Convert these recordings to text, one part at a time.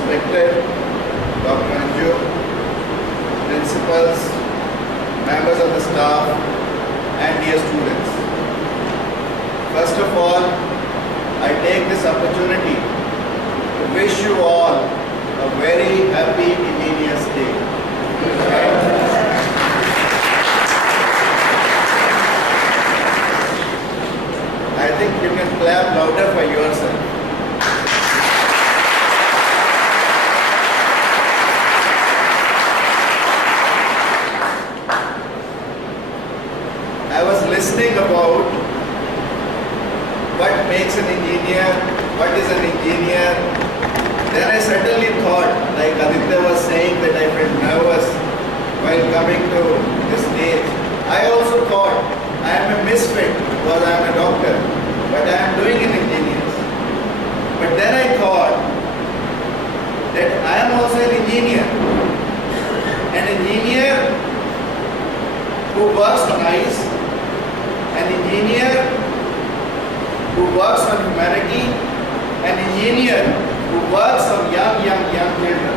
respected Dr. Anju, principals, members of the staff, and dear students. First of all, I take this opportunity to wish you all a very happy Engineers Day. I think you can clap louder for yourself. I was listening about what makes an engineer, what is an engineer. Then I suddenly thought, like Aditya was saying, that I felt nervous while coming to this stage. I also thought I am a misfit because I am a doctor, but I am doing in engineers. But then I thought that I am also an engineer who works on ice, an engineer who works on humanity, an engineer who works on young children.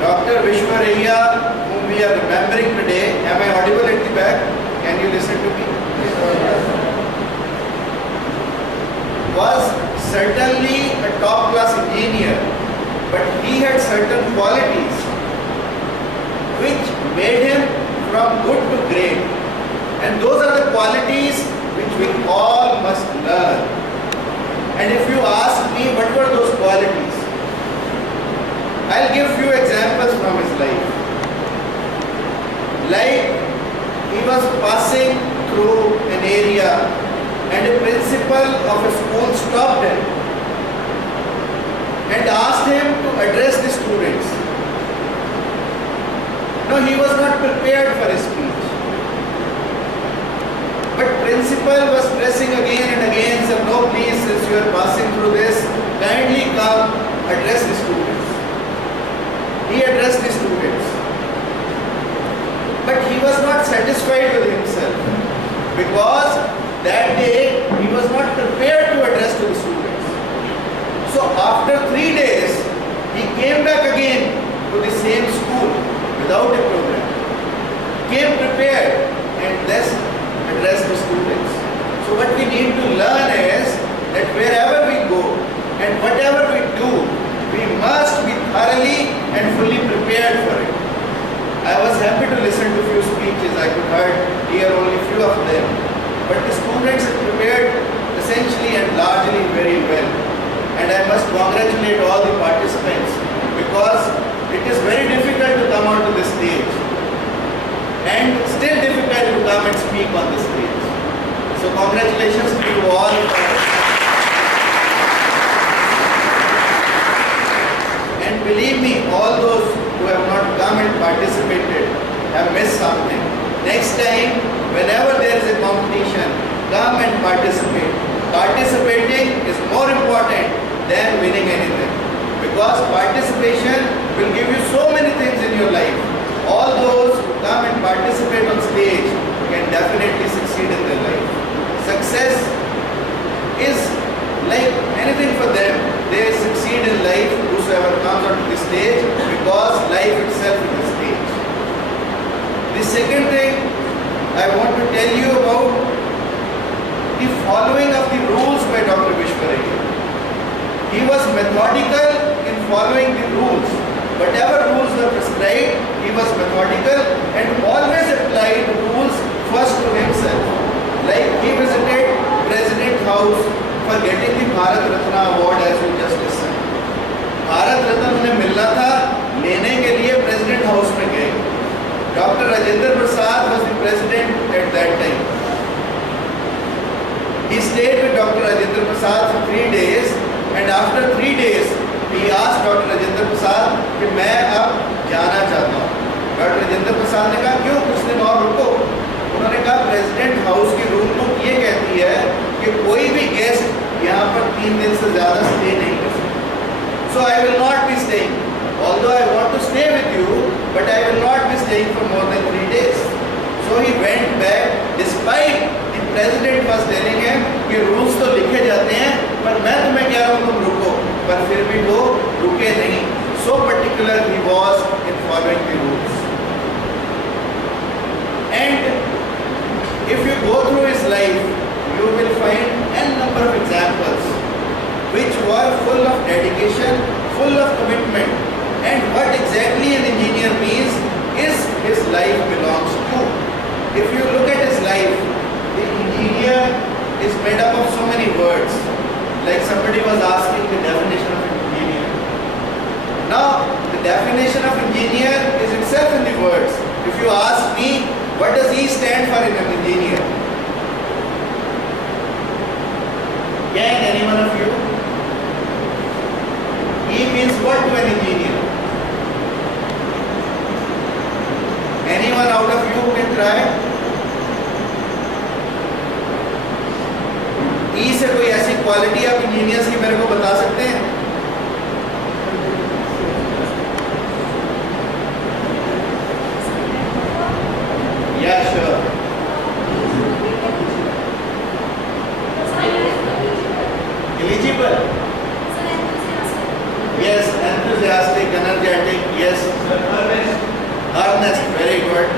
Dr. Vishwaraiya, whom we are remembering today, am I audible at the back? Can you listen to me? Was certainly a top-class engineer, but he had certain qualities which made him from good to great. And those are the qualities which we all must learn. And if you ask me what were those qualities, I'll give few examples from his life. Like he was passing through an area and a principal of a school stopped him and asked him to address the students. No, he was not prepared for his speech. But principal was pressing again and again, said, no, please, since you are passing through this, kindly come address the students. He addressed the students. But he was not satisfied with himself because that day he was not prepared to address to the students. So after 3 days, he came back again to the same school without a program. Came prepared and thus addressed the students. So what we need to learn is that wherever we go and whatever we do, we must be thoroughly and fully prepared for it. I was happy to listen to few speeches. I could hear only few of them. But the students have prepared essentially and largely very well. And I must congratulate all the participants because it is very difficult to come onto the stage and still difficult to come and speak on the stage. So congratulations to you all. And believe me, all those who have not come and participated have missed something. Next time, whenever there is a competition, come and participate. Participating is more important than winning anything. Because participation will give you so many things in your life. All those who come and participate on stage can definitely succeed in their life. Success is like anything for them. They succeed in life, whosoever comes onto the stage, because life itself is a stage. The second thing I want to tell you about the following of the rules by Dr. Vishwaraiya. He was methodical in following the rules. Whatever rules were prescribed, he was methodical and always applied rules first to himself. Like he visited President House for getting the Bharat Ratna award as we just listened. Bharat Ratna उन्हें मिलना था, लेने के लिए President House में गए. Dr. Rajendra Prasad was the president at that time. He stayed with Dr. Rajendra Prasad for 3 days and after 3 days he asked Dr. Rajendra Prasad कि मैं अब जाना चाहता हूँ. Dr. Rajendra Prasad ने कहा क्यों, कुछ दिन और रुको. उन्होंने कहा प्रेसिडेंट हाउस की रूल बुक ये कहती है कि कोई भी गेस्ट यहाँ पर 3 दिन से ज़्यादा स्टे नहीं कर सकता. So I will not be staying. Although I want to stay with you, but I will not be staying for more than 3 days. So he went back despite the president was telling him कि rules तो लिखे जाते हैं following the rules. And if you go through his life, you will find n number of examples which were full of dedication, full of commitment. And what exactly an engineer means is his life belongs to. If you look at his life, the engineer is made up of so many words. Like somebody was asking the definition of engineer. Now, the definition of engineer is itself in the words. If you ask me, what does E stand for in an engineer? Can any one of you? E means what to an engineer? Anyone out of you who can try? E से कोई ऐसी quality आप engineers की मेरे को बता सकते हैं? Yeah, sure. Eligible. Yes, enthusiastic, energetic. Yes. Earnest. Very good.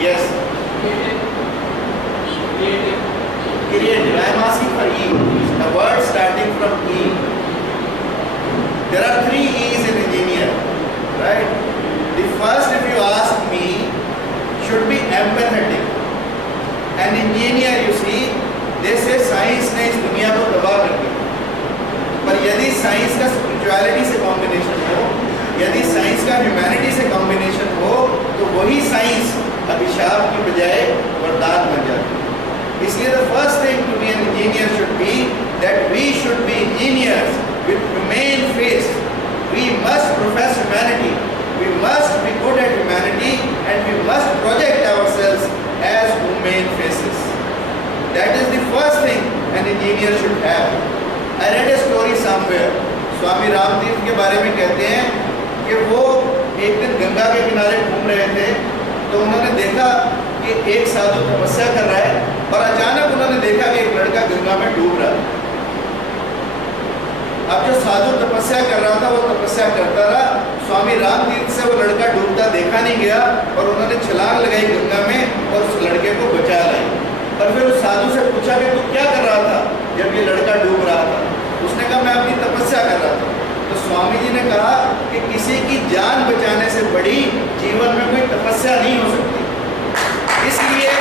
Yes. Creative. I am asking for E. A word starting from E. There are 3 E's in engineer, right? The first, if you ask me, should be empathetic. An engineer, you see, they say science ने इस दुनिया को तबाह कर दिया. पर यदि science का स्पिरिचुअलिटी से कॉम्बिनेशन हो, यदि साइंस का ह्यूमैनिटी से कॉम्बिनेशन हो, तो वही साइंस अभिशाप की बजाय वरदान बन जाती है. इसलिए the first thing to be an engineer should be that we should be engineers with humane face. We must profess humanity. We must be good at humanity, and we must project ourselves as humane faces. That is the first thing an engineer should have. I read a story somewhere. स्वामी रामतीर्थ के बारे में कहते हैं कि वो एक दिन गंगा के किनारे घूम रहे थे, तो उन्होंने देखा कि एक साधु तपस्या कर रहा है, और अचानक उन्होंने देखा कि एक लड़का गंगा में डूब रहा है. अब जो साधु तपस्या कर रहा था वो तपस्या करता रहा. स्वामी रामतीर्थ से वो लड़का डूबता देखा नहीं गया, और उन्होंने छलांग लगाई गंगा में और उस लड़के को बचा लाई. और फिर उस साधु से पूछा कि तू क्या कर रहा था जब ये लड़का डूब रहा था? उसने कहा मैं अपनी तपस्या कर रहा था. तो स्वामी जी ने कहा कि किसी की जान बचाने से बड़ी जीवन में कोई तपस्या नहीं हो सकती. इसलिए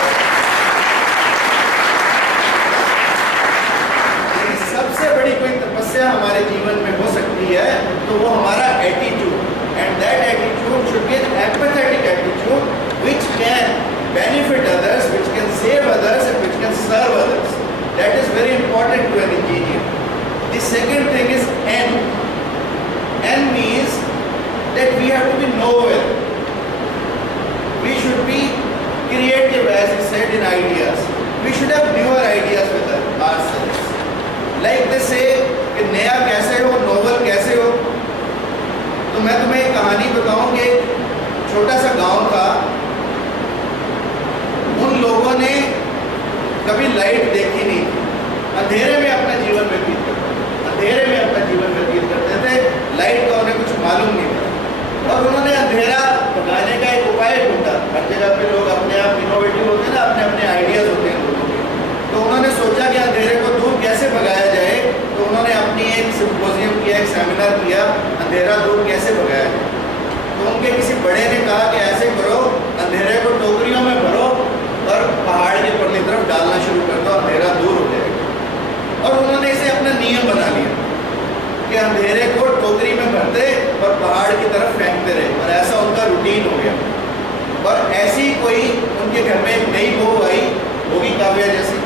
सबसे बड़ी कोई तपस्या हमारे जीवन में हो सकती है तो वो हमारा attitude. And that attitude should be an empathetic attitude which can benefit others, which can save others, and which can serve others. That is very important to an engineer. The second thing is N. N means that we have to be novel. We should be creative, as he said, in ideas. We should have newer ideas with ourselves. Like they say कि नया कैसे हो, novel कैसे हो. तो मैं तुम्हें एक कहानी बताऊं कि छोटा सा गांव था. उन लोगों ने कभी लाइट देखी नहीं थी. अंधेरे में अपना जीवन व्यतीत करते थे. अंधेरे में अपना जीवन व्यतीत करते थे. लाइट का उन्हें कुछ मालूम नहीं था. और उन्होंने अंधेरा भगाने का एक उपाय ढूंढा. हर जगह पे लोग अपने आप इनोवेटिव होते हैं ना, अपने अपने आइडियाज होते हैं लोगों के. तो उन्होंने सोचा कि अंधेरे को दूर कैसे भगाया जाए. तो उन्होंने अपनी एक सिम्पोजियम किया, एक सेमिनार किया, अंधेरा दूर कैसे भगाया जाए. तो उनके किसी बड़े ने कहा कि ऐसे करो, अंधेरे को टोकरियों में भरो और पहाड़ के परली तरफ डालना शुरू कर दो, अंधेरा दूर हो जाएगा. और उन्होंने इसे अपना नियम बना लिया कि अंधेरे को टोकरी में भरते और पहाड़ की तरफ फेंकते रहे. और ऐसा उनका रूटीन हो गया. और ऐसी कोई उनके घर में एक नई बहू आई, होगी काव्या जैसी,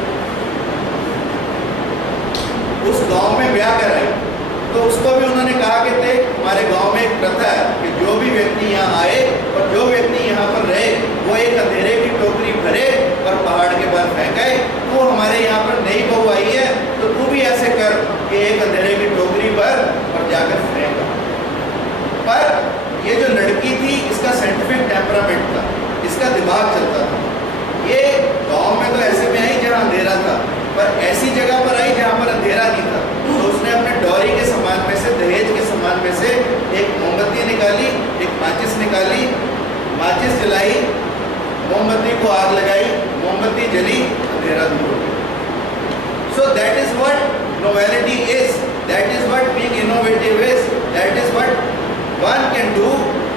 उस गांव में ब्याह कराई. तो उसको भी उन्होंने कहा कि देख, हमारे गांव में एक प्रथा है कि जो भी व्यक्ति यहाँ आए और जो व्यक्ति यहाँ पर रहे वो एक अंधेरे की टोकरी भरे और पहाड़ के बाहर फेंके. तो हमारे यहाँ पर नई बहू आई है तो तू भी ऐसे कर कि एक अंधेरे की टोकरी भर और जाकर फेंक. पर ये जो लड़की थी इसका साइंटिफिक टेम्परामेंट था, इसका दिमाग चलता था. ये गाँव में तो ऐसे में आई जहाँ अंधेरा था, पर ऐसी जगह पर आई जहाँ पर अंधेरा नहीं था. तो उसने अपने डॉरी के सामान में से, दहेज के सामान में से एक मोमबत्ती निकाली निकाली, एक माचिस निकाली, माचिस जलाई, मोमबत्ती को आग लगाई, मोमबत्ती जली, अंधेरा दूर हो गया. So that is what novelty is. That is what being innovative is. That is what one can do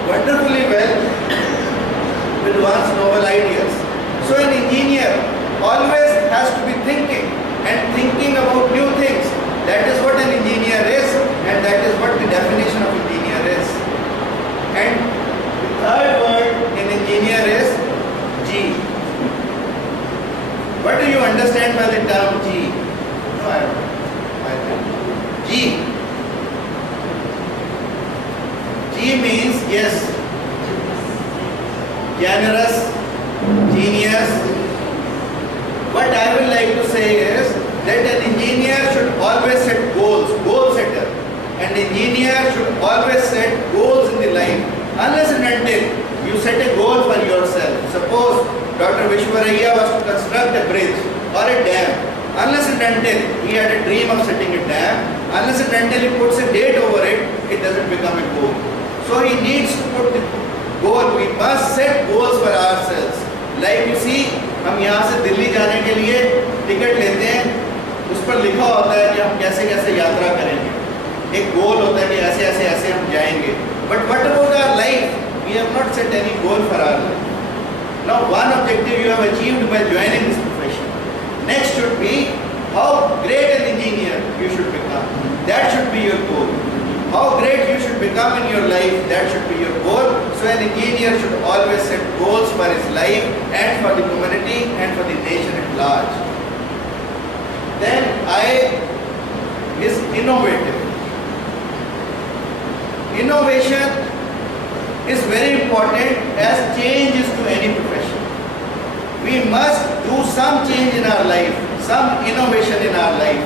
wonderfully well with one's novel ideas. So an engineer always has to be thinking and thinking about new things. That is what an engineer is, and that is what the definition of engineer is. And the third word in engineer is G. What do you understand by the term G? No, I don't. G. G means yes, generous, genius. What I would like to say is that an engineer should always set goals, goal setter. An engineer should always set goals in the life. Unless and until you set a goal for yourself. Suppose Dr. Vishwaraiya was to construct a bridge or a dam. Unless and until he had a dream of setting a dam, unless and until he puts a date over it, it doesn't become a goal. So he needs to put the goal. We must set goals for ourselves. Like you see, हम यहाँ से दिल्ली जाने के लिए ticket लेते हैं, उस पर लिखा होता है कि हम कैसे कैसे यात्रा करेंगे. एक गोल होता है कि ऐसे ऐसे ऐसे हम जाएंगे. But what about our life? We have not set any goal for our life. Now one objective you have achieved by joining this profession. Next should be how great an engineer you should become. That should be your goal. How great you should become in your life, that should be your goal. So an engineer should always set goals for his life and for the community and for the nation at large. Then I is innovative. Innovation is very important as change is to any profession. We must do some change in our life, some innovation in our life.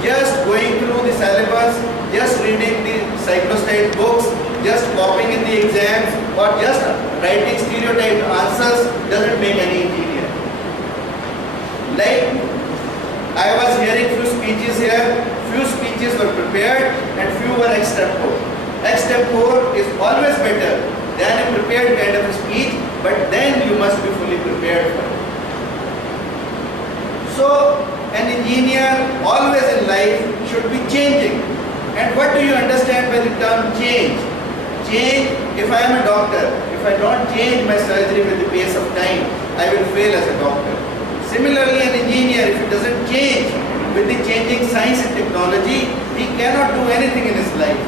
Just going through the syllabus, just reading the cyclostyle books, just copying in the exams, or just writing stereotyped answers doesn't make any engineer. Like I was hearing few speeches here, few speeches were prepared and few were extempore. Extempore is always better than a prepared kind of a speech, but then you must be fully prepared for it. So an engineer always in life should be changing. And what do you understand by the term change? Change, if I am a doctor, if I don't change my surgery with the pace of time, I will fail as a doctor. Similarly, an engineer, if he doesn't change with the changing science and technology, he cannot do anything in his life.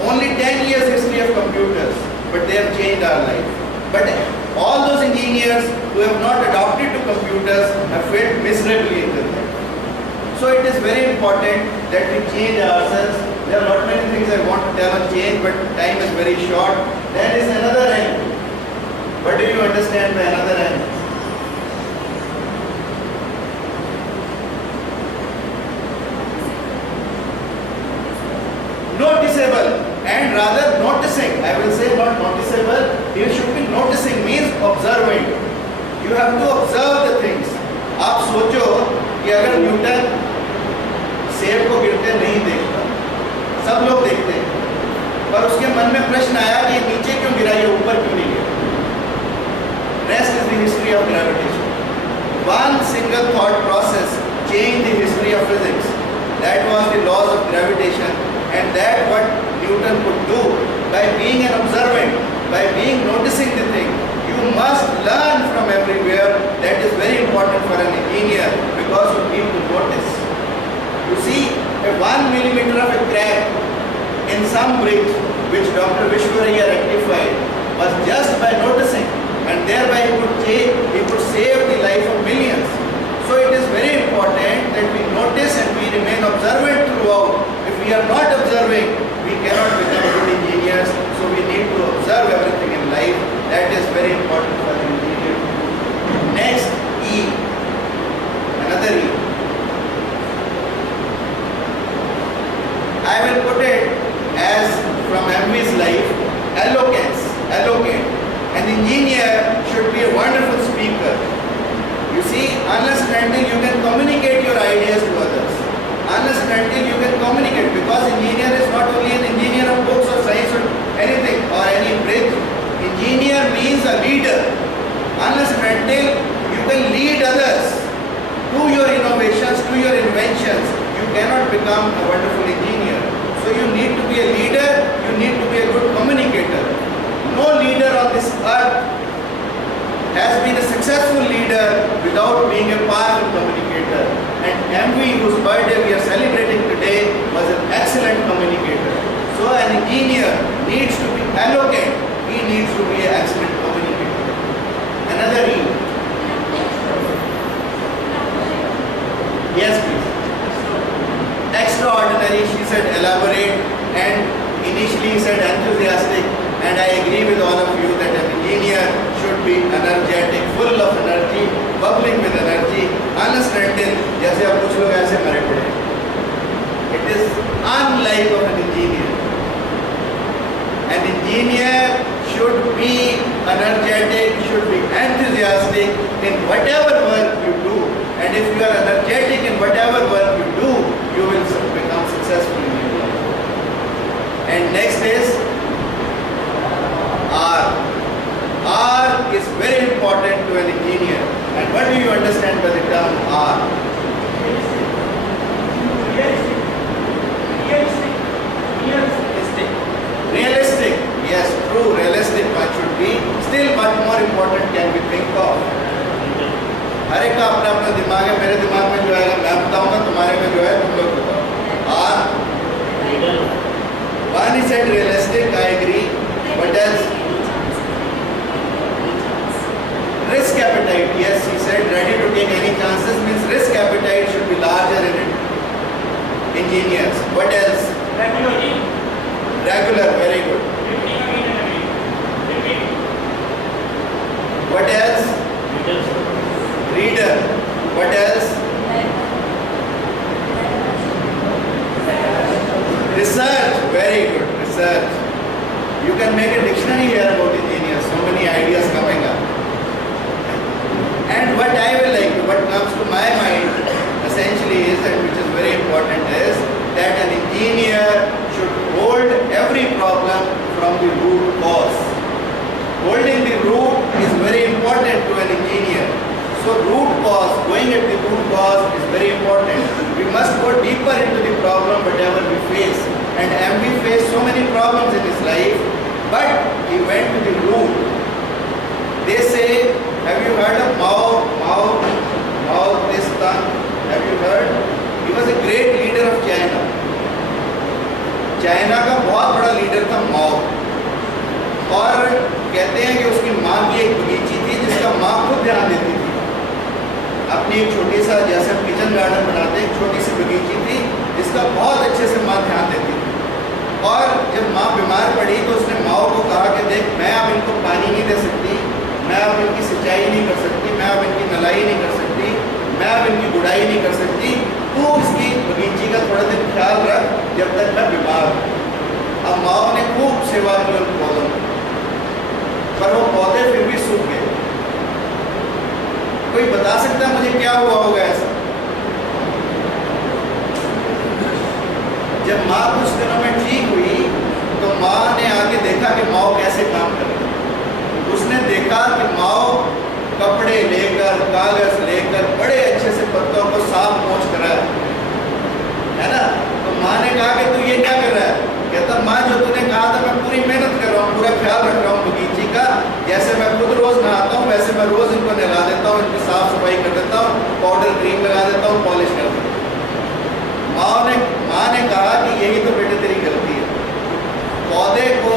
Only 10 years history of computers, but they have changed our life. But all those engineers who have not adopted to computers have failed miserably in their life. So it is very important that we change ourselves. There are not many things I want to tell on change, but time is very short. There is another end. What do you understand by another end? Noticeable, and rather noticing. I will say not noticeable. You should be noticing means observing. You have to observe the things. आप सोचो कि अगर Newton सेब को गिरते नहीं देखता, सब लोग देखते हैं, पर उसके मन में प्रश्न आया कि नीचे क्यों गिरा, ये ऊपर क्यों नहीं गिरा. Rest is the history of gravitation. One single thought process changed the history of physics. That was the laws of gravitation, and that what Newton could do by being an observant, by being noticing the thing. You must learn from everywhere. That is very important for an engineer because you need to notice. You see, a 1 millimeter of a crack in some bridge which Dr. Vishwaraiya rectified was just by noticing, and thereby he could save the life of millions. So it is very important that we notice and we remain observant throughout. If we are not observing, we cannot become good engineers. So we need to observe everything in life. That is very important for the engineer. Next, E. Another E. I will put it as from MV's life, eloquence, eloquent. An engineer should be a wonderful speaker. You see, unless and until you can communicate your ideas to others, unless and until you can communicate, because engineer is not only an engineer of books or science or anything, or become a wonderful engineer. So you need to be a leader, you need to be a good communicator. No leader on this earth has been a successful leader without being a powerful communicator. And MV, whose birthday we are celebrating today, was an excellent communicator. So an engineer needs to be eloquent, he needs to be an excellent communicator. Another E. Yes, please. Extraordinary, she said elaborate, and initially said enthusiastic, and I agree with all of you that an engineer should be energetic, full of energy, bubbling with energy, unless and until, जैसे आप कुछ लोग ऐसे मरे पड़े. It is unlike of an engineer. An engineer should be energetic, should be enthusiastic in whatever work you do. And if you are energetic in whatever work you do, you will become successful in your life. And next is R. R is very important to an engineer. And what do you understand by the term R? Realistic. Yes, true, realistic one should be. Still much more important can we think of. हर एक का अपना अपना दिमाग है. मेरे दिमाग में जो है मैं बताऊंगा, तुम्हारे में जो है तुम लोग बताओ. R. One is said realistic, I agree. What else? Risk appetite. Yes, he said ready to take any chances means risk appetite should be larger in it. Engineers. What else? Regular, very good. What else? Reader. What else? Research. Very good. Research. You can make a dictionary here about engineers. So many ideas coming up. And what I will like, what comes to my mind essentially is, and which is very important, is that an engineer should hold every problem from the root cause. Holding the root is very important to an engineer. So root cause, going at the root cause is very important. We must go deeper into the problem whatever we face. And MV faced so many problems in his life, but he went to the root. They say, have you heard of Mao Zedong? Have you heard? He was a great leader of China. China का बहुत बड़ा leader था माओ. और कहते हैं कि उसकी माँ की एक बगीची थी जिसका माँ खुद ध्यान देती थी. अपनी एक छोटी सा, जैसे हम किचन गार्डन बनाते हैं, एक छोटी सी बगीची थी जिसका बहुत अच्छे से माँ ध्यान देती थी. और जब माँ बीमार पड़ी तो उसने माओ को कहा कि देख, मैं अब इनको पानी नहीं दे सकती, मैं अब इनकी सिंचाई नहीं कर सकती, मैं अब इनकी नलाई नहीं कर सकती, मैं अब इनकी गुड़ाई नहीं कर सकती, तू इसकी बगीची का थोड़ा दिन ख्याल रख जब तक मैं बीमार हूँ. अब माओ ने खूब सेवा की उन पौधों की, पर वो पौधे फिर भी सूख गए. कोई बता सकता है मुझे क्या हुआ होगा ऐसा? जब माँ कुछ दिनों में ठीक हुई तो माँ ने आके देखा कि माओ कैसे काम कर रही है. उसने देखा कि माओ कपड़े लेकर, कागज लेकर बड़े अच्छे से पत्तों को साफ पोंछ कर रहा है ना. तो माँ ने कहा कि तू ये क्या कर रहा है? कहता, माँ जो तूने कहा था मैं पूरी मेहनत कर रहा हूँ, पूरा ख्याल रख रहा हूँ बगीची का. जैसे मैं खुद रोज नहाता हूँ वैसे मैं रोज इनको नहला देता हूँ, इनकी साफ सफाई कर देता हूँ, पाउडर क्रीम लगा देता हूँ, पॉलिश कर देता हूँ. माँ ने कहा कि यही तो बेटे तेरी गलती है. पौधे को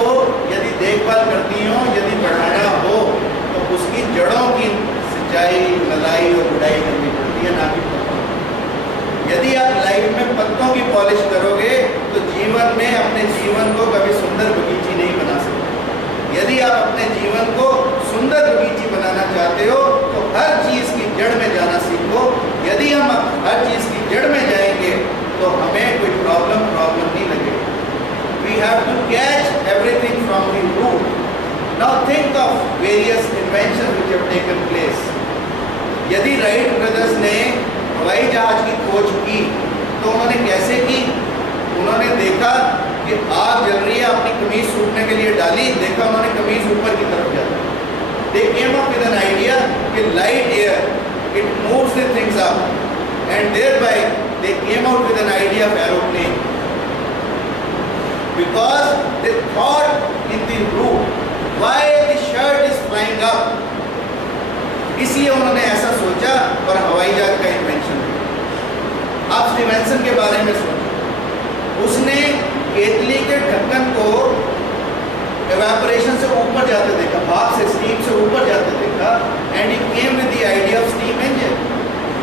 यदि देखभाल करती हो, यदि बढ़ाना हो तो उसकी जड़ों की सिंचाई, नलाई और गुड़ाई करनी पड़ती है, ना कि पत्तों. यदि आप लाइफ में पत्तों की पॉलिश करोगे तो जीवन में अपने जीवन को कभी सुंदर बगीची नहीं बना सकते. यदि आप अपने जीवन को सुंदर बगीची बनाना चाहते हो तो हर चीज़ की जड़ में जाना सीखो. यदि हम हर चीज़ की जड़ में जाएंगे तो हमें कोई प्रॉब्लम नहीं लगेगी. We have to catch everything from the root. Now think of various inventions which have taken place. यदि राइट ब्रदर्स ने हवाई जहाज की खोज की तो उन्होंने कैसे की? उन्होंने देखा कि आग जल रही है, अपनी कमीज सूखने के लिए डाली, देखा उन्होंने कमीज ऊपर की तरफ जाता. They came up with an idea कि light air, it moves the things up and thereby they came out with an idea of aeroplane. Because they thought in the route, why the shirt is flying up. इसलिए उन्होंने ऐसा सोचा और हवाई जहाज का invention किया। आप स्टीवेंसन के बारे में सोचो, उसने केतली के ढक्कन को evaporation से ऊपर जाते देखा, भाप से, स्टीम से ऊपर जाते देखा, and he came with the idea of steam engine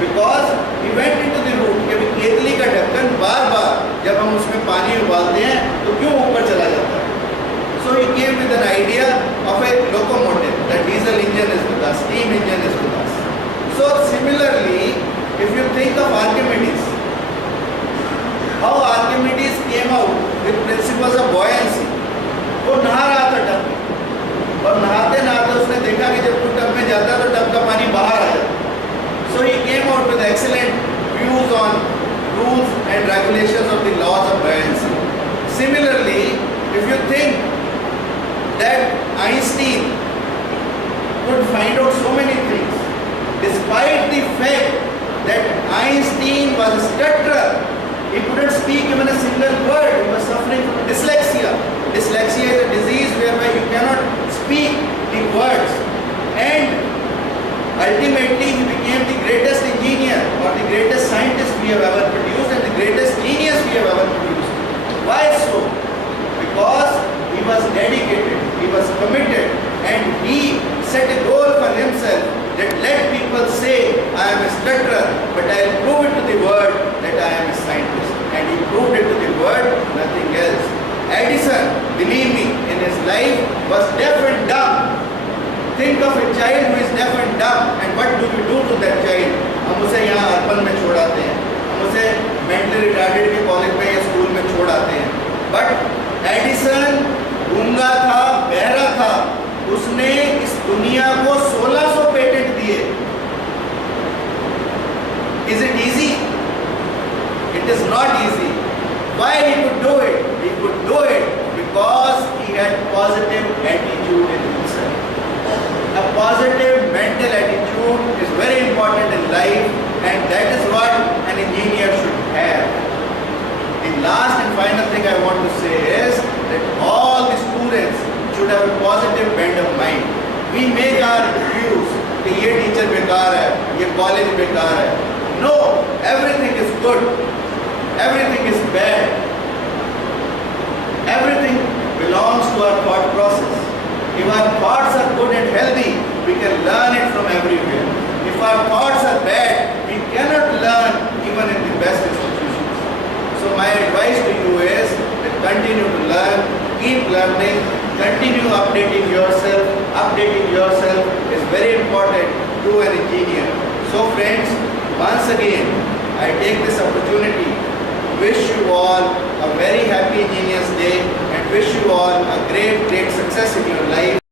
because he went into the route कि केतली का ढक्कन बार-बार जब हम उसमें पानी उबालते हैं तो क्यों ऊपर चला जाता है। So he came with an idea of a locomotive. The diesel engine is with us, steam engine is with us. So similarly, if you think of Archimedes, how Archimedes came out with principles of buoyancy. वो नहा रहा था tub में और नहाते नहाते उसने देखा कि जब तू टब में जाता तो टब का पानी बाहर आ जाता। So he came out with excellent views on rules and regulations of the laws of buoyancy. Similarly, if you think that Einstein could find out so many things, despite the fact that Einstein was a stutterer, he couldn't speak even a single word. He was suffering from dyslexia. Dyslexia is a disease whereby you cannot speak the words. And ultimately he became the greatest engineer or the greatest scientist we have ever produced and the greatest genius we have ever produced. Why so? Because he was dedicated, he was committed, and he set a goal for himself that let people say, I am a stutterer, but I will prove it to the world that I am a scientist. And he proved it to the world, nothing else. Edison, believe me, in his life was deaf and dumb. Think of a child who is deaf and dumb, and what do we do to that child? हम उसे यहाँ urban में छोड़ाते हैं, हम उसे mentally retarded के college में या स्कूल में छोड़ाते हैं. बट एडिसन गूंगा था, बहरा था, उसने इस दुनिया को 1600 पेटेंट दिए. Is it easy? It is not easy. Why he could do it? He could do it because he had positive attitude in himself. A positive mental attitude is very important in life, and that is what an engineer should have. The last and final thing I want to say is that all the students should have a positive bent of mind. We make our views कि ये teacher बेकार है, ये college बेकार है. No, everything is good. Everything is bad. Everything belongs to our thought process. If our thoughts are good and healthy, we can learn it from everywhere. If our thoughts are bad, we cannot learn even in the best institutions. So my advice to you is that continue to learn, keep learning, continue updating yourself. Updating yourself is very important to an engineer. So friends, once again, I take this opportunity to wish you all a very happy Engineers Day and wish you all a great success in your life.